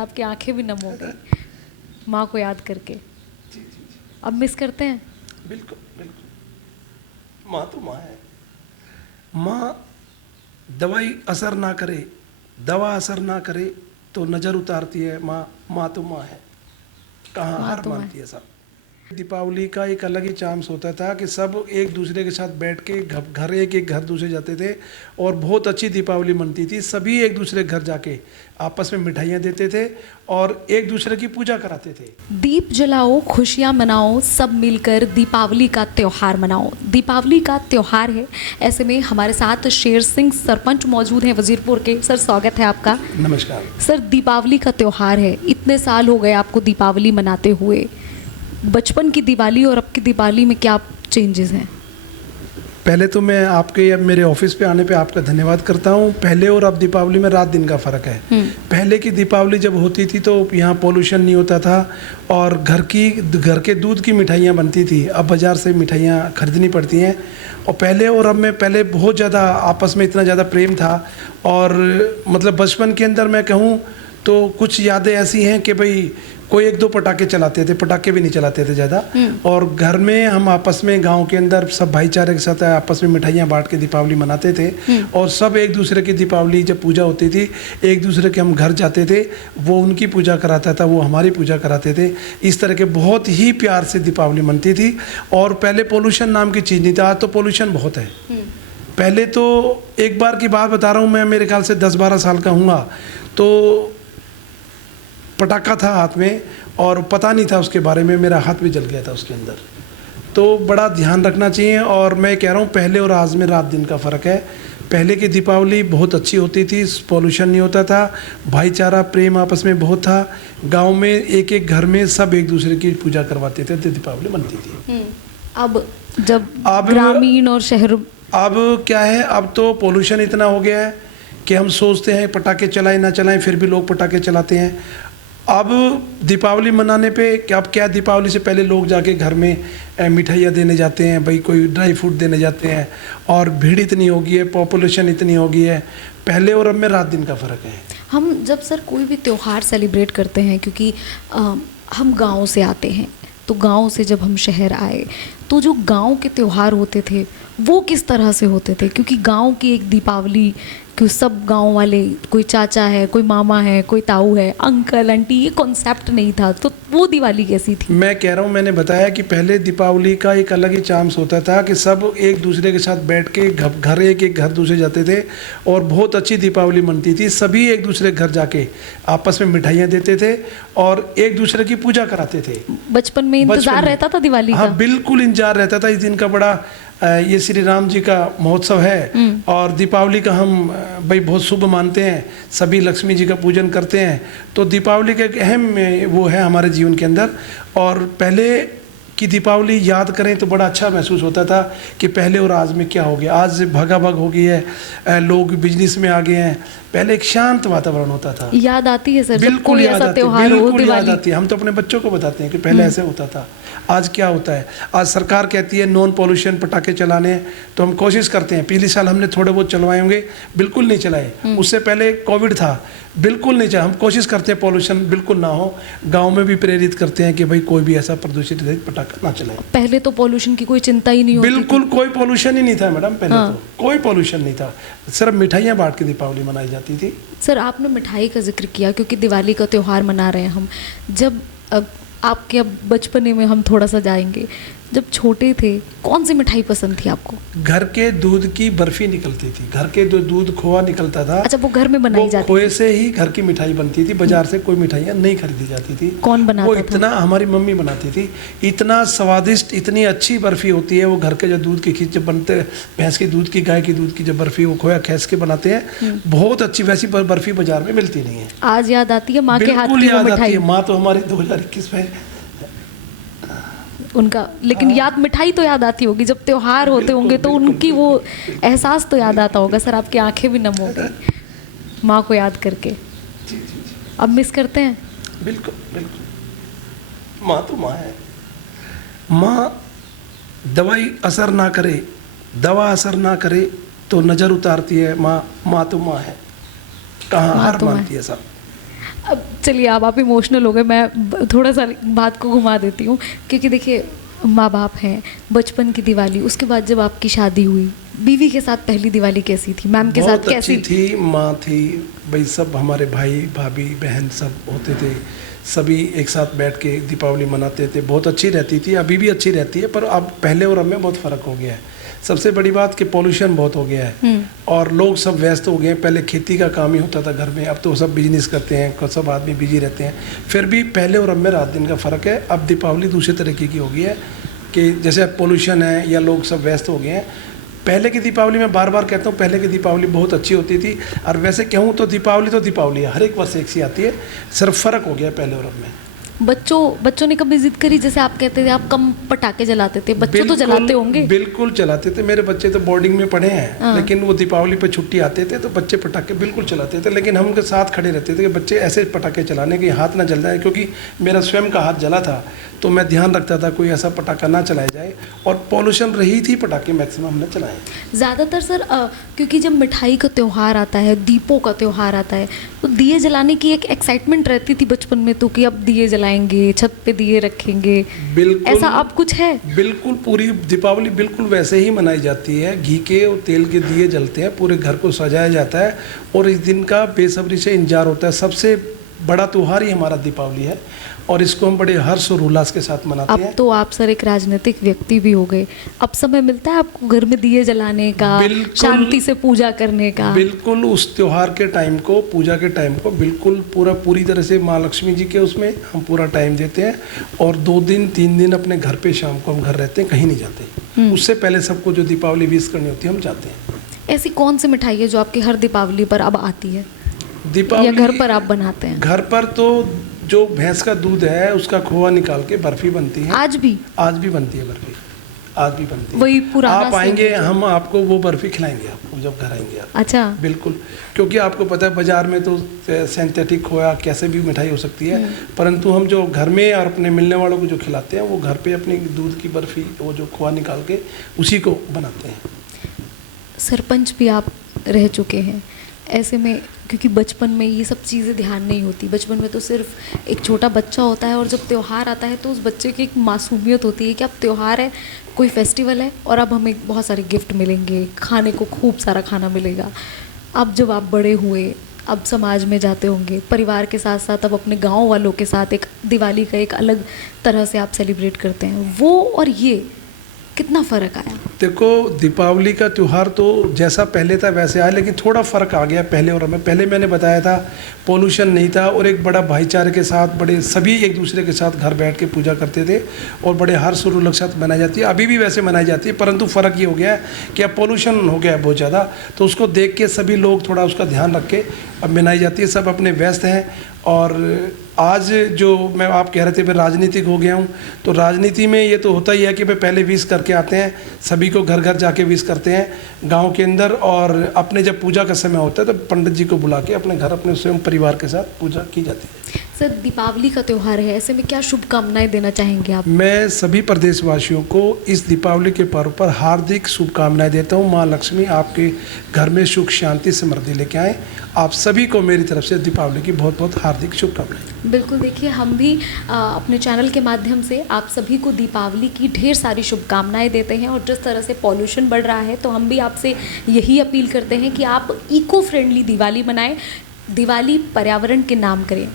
आपकी आंखें भी नम हो गई माँ को याद करके। अब मिस करते हैं? बिल्कुल बिल्कुल। माँ तो माँ है। माँ दवाई असर ना करे, दवा असर ना करे तो नज़र उतारती है। माँ माँ तो माँ है, कहाँ माँ हार तो माँ। मानती है सब। दीपावली का एक अलग ही चांस होता था कि सब एक दूसरे के साथ बैठ के घर एक एक घर दूसरे जाते थे और बहुत अच्छी दीपावली मनती थी। सभी एक दूसरे के घर जाके आपस में मिठाइयाँ देते थे और एक दूसरे की पूजा कराते थे। दीप जलाओ, खुशियाँ मनाओ, सब मिलकर दीपावली का त्योहार मनाओ। दीपावली का त्योहार है, ऐसे में हमारे साथ शेर सिंह सरपंच मौजूद हैं वजीरपुर के। सर स्वागत है आपका। नमस्कार। सर दीपावली का त्योहार है, इतने साल हो गए आपको दीपावली मनाते हुए। बचपन की दिवाली और अब की दिवाली में क्या चेंजेस हैं? पहले तो मैं आपके अब मेरे ऑफिस पे आने पे आपका धन्यवाद करता हूँ। पहले और अब दीपावली में रात दिन का फ़र्क है। पहले की दीपावली जब होती थी तो यहाँ पोल्यूशन नहीं होता था और घर के दूध की मिठाइयाँ बनती थी। अब बाज़ार से मिठाइयाँ खरीदनी पड़ती हैं। और पहले और अब में पहले बहुत ज़्यादा आपस में इतना ज़्यादा प्रेम था। और मतलब बचपन के अंदर मैं कहूँ तो कुछ यादें ऐसी हैं कि भाई कोई एक दो पटाखे चलाते थे, पटाखे भी नहीं चलाते थे ज़्यादा। और घर में हम आपस में गांव के अंदर सब भाईचारे के साथ आपस में मिठाइयाँ बांट के दीपावली मनाते थे। और सब एक दूसरे की दीपावली जब पूजा होती थी एक दूसरे के हम घर जाते थे, वो उनकी पूजा कराता था, वो हमारी पूजा कराते थे। इस तरह के बहुत ही प्यार से दीपावली मनती थी। और पहले पोल्यूशन नाम की चीज़ नहीं था, आज तो पोल्यूशन बहुत है। पहले तो एक बार की बात बता रहा हूँ मैं, मेरे ख्याल से 10-12 साल का हूँगा तो पटाखा था हाथ में और पता नहीं था उसके बारे में, मेरा हाथ भी जल गया था उसके अंदर। तो बड़ा ध्यान रखना चाहिए। और मैं कह रहा हूँ पहले और आज में रात दिन का फ़र्क है। पहले की दीपावली बहुत अच्छी होती थी, पॉल्यूशन नहीं होता था, भाईचारा प्रेम आपस में बहुत था। गांव में एक एक घर में सब एक दूसरे की पूजा करवाते थे तो दीपावली बनती थी। अब जब ग्रामीण और शहर, अब क्या है, अब तो पोल्यूशन इतना हो गया है कि हम सोचते हैं पटाखे चलाएं ना चलाएं, फिर भी लोग पटाखे चलाते हैं। अब दीपावली मनाने पे क्या दीपावली से पहले लोग जाके घर में मिठाइयाँ देने जाते हैं, भाई कोई ड्राई फ्रूट देने जाते हैं। और भीड़ इतनी हो गई है, पॉपुलेशन इतनी हो गई है। पहले और अब में रात दिन का फ़र्क है। हम जब सर कोई भी त्योहार सेलिब्रेट करते हैं, क्योंकि हम गांव से आते हैं, तो गांव से जब हम शहर आए तो जो गांव के त्योहार होते थे वो किस तरह से होते थे? क्योंकि गांव की एक दीपावली, कि सब गांव वाले, कोई चाचा है, कोई मामा है, कोई ताऊ है, अंकल आंटी, ये कॉन्सेप्ट नहीं था। तो वो दिवाली कैसी थी? मैं कह रहा हूँ, मैंने बताया कि पहले दीपावली का एक अलग ही चांस होता था कि सब एक दूसरे के साथ बैठ के घर एक एक घर दूसरे जाते थे और बहुत अच्छी दीपावली मनती थी। सभी एक दूसरे के घर जाके आपस में मिठाइयाँ देते थे और एक दूसरे की पूजा कराते थे। बचपन में इंतजार रहता था दिवाली का? हाँ बिल्कुल इंतजार रहता था। इस दिन का बड़ा ये श्री राम जी का महोत्सव है और दीपावली का हम भाई बहुत शुभ मानते हैं। सभी लक्ष्मी जी का पूजन करते हैं। तो दीपावली का एक अहम वो है हमारे जीवन के अंदर। और पहले की दीपावली याद करें तो बड़ा अच्छा महसूस होता था कि पहले और आज में क्या हो गया। आज भागा भाग हो गई है, लोग बिजनेस में आ गए हैं। पहले एक शांत वातावरण होता था। याद आती है सर? बिल्कुल याद आती है, बिल्कुल याद आती है। हम तो अपने बच्चों को बताते हैं कि पहले ऐसे होता था। आज क्या होता है, आज सरकार कहती है नॉन पॉल्यूशन पटाखे चलाने, तो हम कोशिश करते हैं। पिछले साल हमने थोड़े बहुत चलवाए होंगे, बिल्कुल नहीं चलाए। उससे पहले कोविड था, बिल्कुल नहीं चला। हम कोशिश करते हैं पॉल्यूशन बिल्कुल ना हो। गांव में भी प्रेरित करते हैं कि भाई कोई भी ऐसा प्रदूषित पटाखा ना चलाए। पहले तो पॉल्यूशन की कोई चिंता ही नहीं होती बिल्कुल कोई पॉल्यूशन ही नहीं था मैडम। पहले तो कोई पॉल्यूशन नहीं था, सिर्फ मिठाइयाँ बांट के दीपावली मनाई जाती थी। सर आपने मिठाई का जिक्र किया, क्योंकि दिवाली का त्यौहार मना रहे हैं हम। जब आपके अब बचपने में हम थोड़ा सा जाएंगे, जब छोटे थे कौन सी मिठाई पसंद थी आपको? घर के दूध की बर्फी निकलती थी, घर के जो दूध खोआ निकलता था। अच्छा, वो घर में बनाई जाती थी? खोए से ही घर की मिठाई बनती थी, बाजार से कोई मिठाइयाँ नहीं खरीदी जाती थी। कौन बनाता वो था? इतना हमारी मम्मी बनाती थी। इतना स्वादिष्ट, इतनी अच्छी बर्फी होती है वो। घर के जो दूध की खीर जब बनते, भैंस की दूध की, गाय की दूध की जो बर्फी, वो खोया खैस के बनाते हैं, बहुत अच्छी। वैसी बर्फी बाजार में मिलती नहीं है। आज याद आती है माँ के हाथ की वो याद आती मिठाई? है। माँ तो हमारी 2021 में उनका, लेकिन याद मिठाई तो याद आती होगी। जब त्योहार होते होंगे तो उनकी वो एहसास तो याद आता होगा। सर आपकी आंखें भी नम हो गई माँ को याद करके। अब मिस करते हैं? बिल्कुल बिल्कुल। माँ तो माँ है। माँ दवाई असर ना करे, दवा असर ना करे तो नज़र उतारती है। माँ तो माँ है, कहाँ हार मानती है सब। अब चलिए, आप इमोशनल हो गए, मैं थोड़ा सा बात को घुमा देती हूँ, क्योंकि देखिए माँ बाप हैं, बचपन की दिवाली, उसके बाद जब आपकी शादी हुई, बीवी के साथ पहली दिवाली कैसी थी, मैम के साथ बहुत कैसी अच्छी थी, माँ थी भाई, सब हमारे भाई भाभी बहन सब होते थे, सभी एक साथ बैठ के दीपावली मनाते थे, बहुत अच्छी रहती थी, अभी भी अच्छी रहती है, पर अब पहले और अब में बहुत फ़र्क हो गया है। सबसे बड़ी बात कि पॉल्यूशन बहुत हो गया है और लोग सब व्यस्त हो गए हैं। पहले खेती का काम ही होता था घर में, अब तो सब बिजनेस करते हैं, सब आदमी बिजी रहते हैं। फिर भी पहले और अब में रात दिन का फ़र्क है। अब दीपावली दूसरे तरीके की हो गई है कि जैसे पॉल्यूशन है या लोग सब व्यस्त हो गए हैं। पहले की दीपावली मैं बार बार कहता हूँ, पहले की दीपावली बहुत अच्छी होती थी। और वैसे कहूँ तो दीपावली है, हर एक वर्ष एक सी आती है, सिर्फ फ़र्क हो गया पहले और अब में। बच्चों ने कभी जिद करी, जैसे आप कहते थे आप कम पटाखे जलाते थे, बच्चों तो जलाते होंगे? बिल्कुल चलाते थे, मेरे बच्चे तो बोर्डिंग में पढ़े हैं, लेकिन वो दीपावली पे छुट्टी आते थे तो बच्चे पटाखे बिल्कुल चलाते थे, लेकिन हम उनके साथ खड़े रहते थे कि बच्चे ऐसे पटाखे चलाने के हाथ ना जल जाए, क्योंकि मेरा स्वयं का हाथ जला था, तो मैं ध्यान रखता था कोई ऐसा पटाखा ना चलाया जाए। और पॉल्यूशन रही थी, पटाखे मैक्सिमम हमने चलाए। ज़्यादातर सर क्योंकि जब मिठाई का त्यौहार आता है, दीपों का त्यौहार आता है, तो दिए जलाने की एक एक्साइटमेंट रहती थी बचपन में, तो कि अब दिए जलाएंगे, छत पे दिए रखेंगे, बिल्कुल ऐसा अब कुछ है? बिल्कुल, पूरी दीपावली बिल्कुल वैसे ही मनाई जाती है। घी के और तेल के दिए जलते हैं, पूरे घर को सजाया जाता है और इस दिन का बेसब्री से इंतजार होता है। सबसे बड़ा त्यौहार ही हमारा दीपावली है और इसको हम बड़े हर्ष और उल्लास के साथ मनाते हैं। अब तो आप सर एक राजनीतिक व्यक्ति भी हो गए, अब समय मिलता है आपको घर में दिए जलाने का, शांति से पूजा करने का? बिल्कुल, उस त्योहार के टाइम को, पूजा के टाइम को बिल्कुल पूरी तरह से माँ लक्ष्मी जी के उसमें हम पूरा टाइम देते हैं। और 2 दिन 3 दिन अपने घर पे शाम को हम घर रहते हैं, कहीं नहीं जाते। उससे पहले सबको जो दीपावली विश करनी होती है हम जाते हैं। ऐसी कौन सी मिठाई है जो आपकी हर दीपावली पर अब आती है, दीपावली या घर पर आप बनाते हैं? घर पर तो जो भैंस का दूध है उसका खोआ निकाल के बर्फी बनती है। आज भी बनती है बर्फी, आज भी बनती है। वही पुराना, आप आएंगे हम आपको वो बर्फी खिलाएंगे आपको जब घर आएंगे आप। अच्छा, बिल्कुल, क्योंकि आपको पता है बाजार में तो सिंथेटिक खोया कैसे भी मिठाई हो सकती है, परंतु हम जो घर में और अपने मिलने वालों को जो खिलाते हैं वो घर पे अपनी दूध की बर्फी, वो जो खोआ निकाल के उसी को बनाते हैं। सरपंच भी आप रह चुके हैं, ऐसे में क्योंकि बचपन में ये सब चीज़ें ध्यान नहीं होती, बचपन में तो सिर्फ एक छोटा बच्चा होता है और जब त्यौहार आता है तो उस बच्चे की एक मासूमियत होती है कि अब त्यौहार है, कोई फेस्टिवल है और अब हमें बहुत सारे गिफ्ट मिलेंगे, खाने को खूब सारा खाना मिलेगा। अब जब आप बड़े हुए, अब समाज में जाते होंगे, परिवार के साथ साथ अब अपने गाँव वालों के साथ एक दिवाली का एक अलग तरह से आप सेलिब्रेट करते हैं, वो और ये कितना फ़र्क आया? देखो, दीपावली का त्यौहार तो जैसा पहले था वैसे आया, लेकिन थोड़ा फ़र्क आ गया पहले और में। पहले मैंने बताया था पोल्यूशन नहीं था और एक बड़ा भाईचारे के साथ बड़े सभी एक दूसरे के साथ घर बैठ के पूजा करते थे और बड़े हर्ष और उल्लास के साथ मनाई जाती है। अभी भी वैसे मनाई जाती है, परंतु फ़र्क ये हो गया है कि अब पोल्यूशन हो गया है बहुत ज़्यादा, तो उसको देख के सभी लोग थोड़ा उसका ध्यान रख के अब मनाई जाती है। सब अपने व्यस्त हैं। और आज जो मैं आप कह रहे थे मैं राजनीतिक हो गया हूँ, तो राजनीति में ये तो होता ही है कि भाई पहले विश करके आते हैं, सभी को घर घर जाके विश करते हैं गांव के अंदर, और अपने जब पूजा का समय होता है तो पंडित जी को बुला के अपने घर अपने स्वयं परिवार के साथ पूजा की जाती है। सर, दीपावली का त्यौहार है, ऐसे में क्या शुभकामनाएं देना चाहेंगे आप? मैं सभी प्रदेशवासियों को इस दीपावली के पर्व पर हार्दिक शुभकामनाएं देता हूं। माँ लक्ष्मी आपके घर में सुख शांति समृद्धि लेके आए। आप सभी को मेरी तरफ से दीपावली की बहुत बहुत हार्दिक शुभकामनाएं। बिल्कुल, देखिए हम भी अपने चैनल के माध्यम से आप सभी को दीपावली की ढेर सारी शुभकामनाएं देते हैं। और जिस तरह से पॉल्यूशन बढ़ रहा है तो हम भी आपसे यही अपील करते हैं कि आप इको फ्रेंडली दिवाली मनाएं, दिवाली पर्यावरण के नाम करें।